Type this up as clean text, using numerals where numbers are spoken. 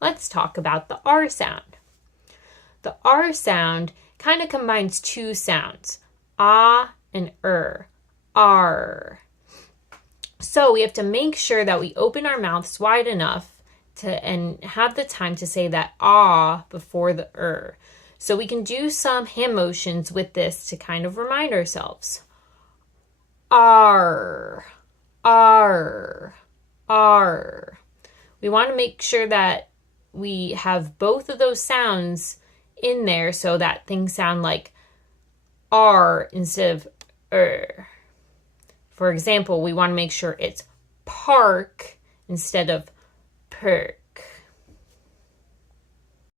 let's talk about the R sound. The R sound kind of combines two sounds, ah and R. So we have to make sure that we open our mouths wide enough and have the time to say that ah before the So we can do some hand motions with this to kind of remind ourselves. R, R, R. We want to make sure that we have both of those sounds in there so that things sound like R instead of For example, we want to make sure it's park instead of perk.